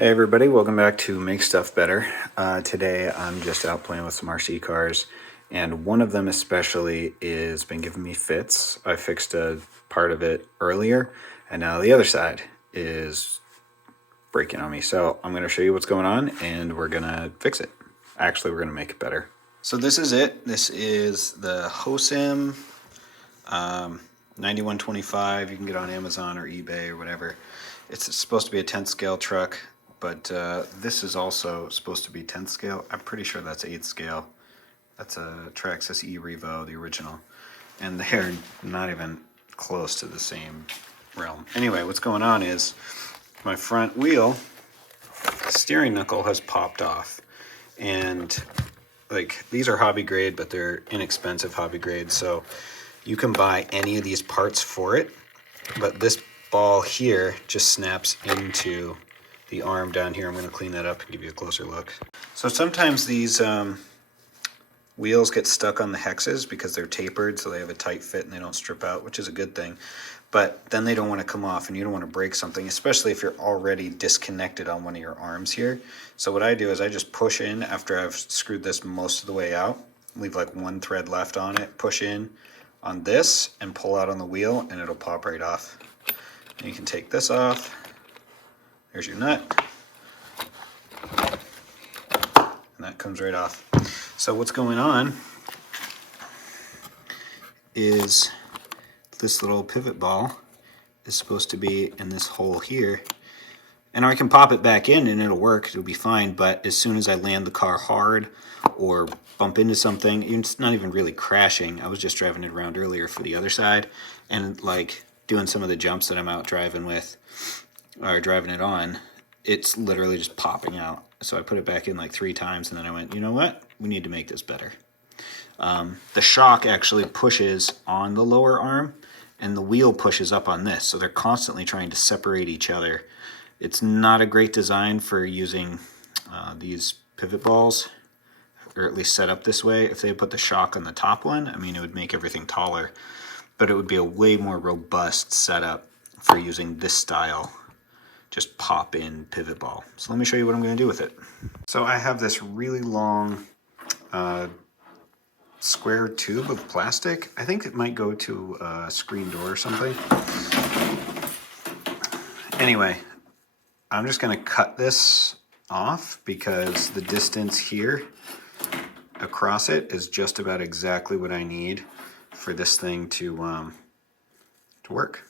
Hey everybody, welcome back to Make Stuff Better. Today I'm just out playing with some RC cars, and one of them especially is been giving me fits. I fixed a part of it earlier, and now the other side is breaking on me. So I'm going to show you what's going on, and we're going to fix it. Actually, we're going to make it better. So this is it. This is the Hosim 9125. You can get on Amazon or eBay or whatever. It's supposed to be a 10th scale truck. But this is also supposed to be 10th scale. I'm pretty sure that's 8th scale. That's a Traxxas E-Revo, the original. And they're not even close to the same realm. Anyway, what's going on is my front wheel steering knuckle has popped off. And like, these are hobby grade, but they're inexpensive hobby grade. So you can buy any of these parts for it. But this ball here just snaps into the arm down here. I'm going to clean that up and give you a closer look. So sometimes these wheels get stuck on the hexes because they're tapered, so they have a tight fit and they don't strip out, which is a good thing. But then they don't want to come off, and you don't want to break something, especially if you're already disconnected on one of your arms here. So what I do is I just push in after I've screwed this most of the way out, leave like one thread left on it, push in on this and pull out on the wheel, and it'll pop right off. And you can take this off. There's your nut, and that comes right off. So what's going on is this little pivot ball is supposed to be in this hole here, and I can pop it back in and it'll work, it'll be fine. But as soon as I land the car hard or bump into something, it's not even really crashing. I was just driving it around earlier for the other side, and like doing some of the jumps that I'm out driving with, or driving it on, it's literally just popping out. So I put it back in like 3 times, and then I went, you know what? We need to make this better. The shock actually pushes on the lower arm, and the wheel pushes up on this. So they're constantly trying to separate each other. It's not a great design for using these pivot balls, or at least set up this way. If they put the shock on the top one, I mean, it would make everything taller, but it would be a way more robust setup for using this style just pop in pivot ball. So let me show you what I'm going to do with it. So I have this really long square tube of plastic. I think it might go to a screen door or something. Anyway, I'm just going to cut this off because the distance here across it is just about exactly what I need for this thing to work.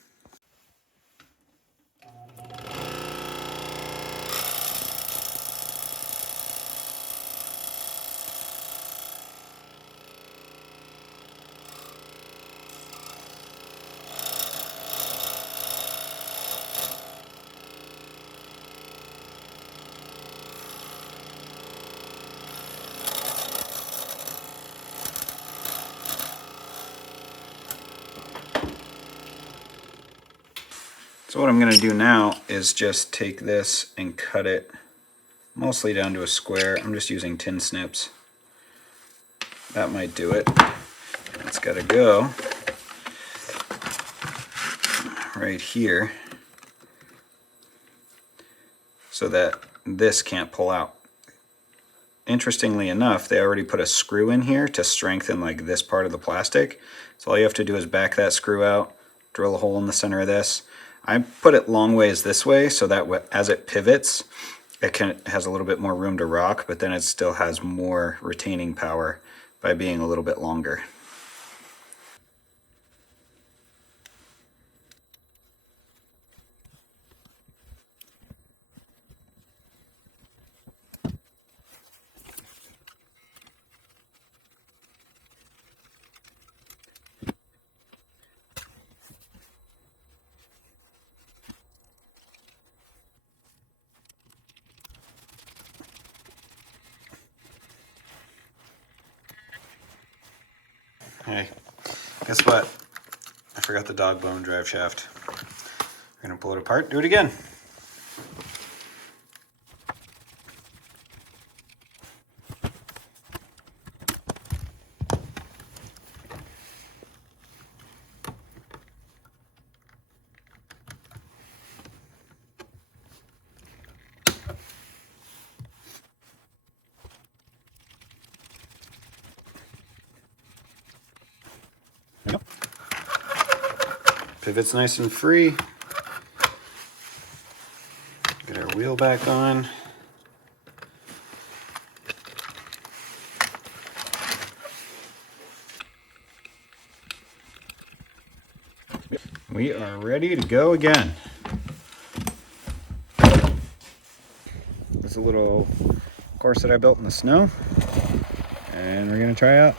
So what I'm going to do now is just take this and cut it mostly down to a square. I'm just using tin snips. That might do it. It's got to go right here so that this can't pull out. Interestingly enough, they already put a screw in here to strengthen like this part of the plastic. So all you have to do is back that screw out, drill a hole in the center of this. I put it long ways this way so that as it pivots, it has a little bit more room to rock, but then it still has more retaining power by being a little bit longer. Hey, guess what? I forgot the dog bone drive shaft. We're gonna pull it apart, do it again. Pivot's nice and free. Get our wheel back on. We are ready to go again. This is a little course that I built in the snow, and we're gonna try out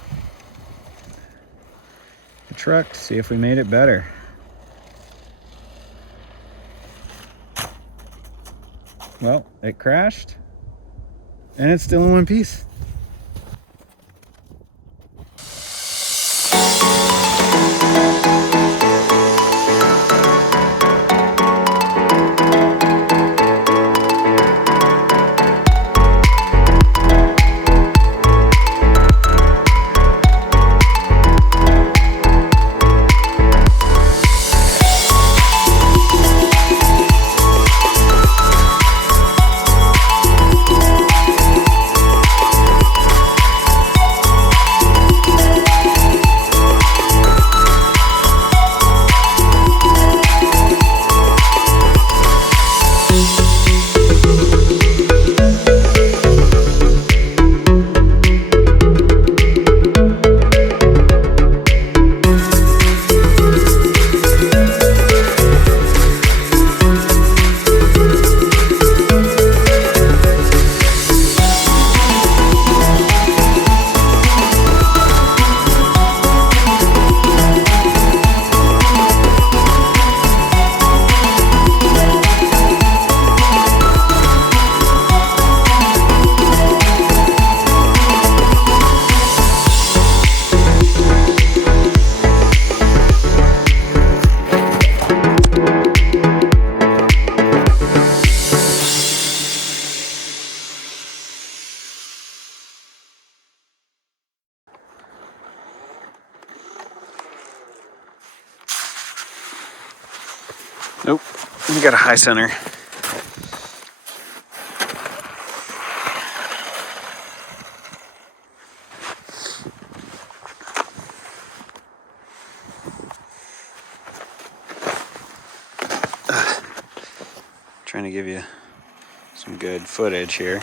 the truck to see if we made it better. Well, it crashed, and it's still in one piece. Nope, we got a high center. Trying to give you some good footage here.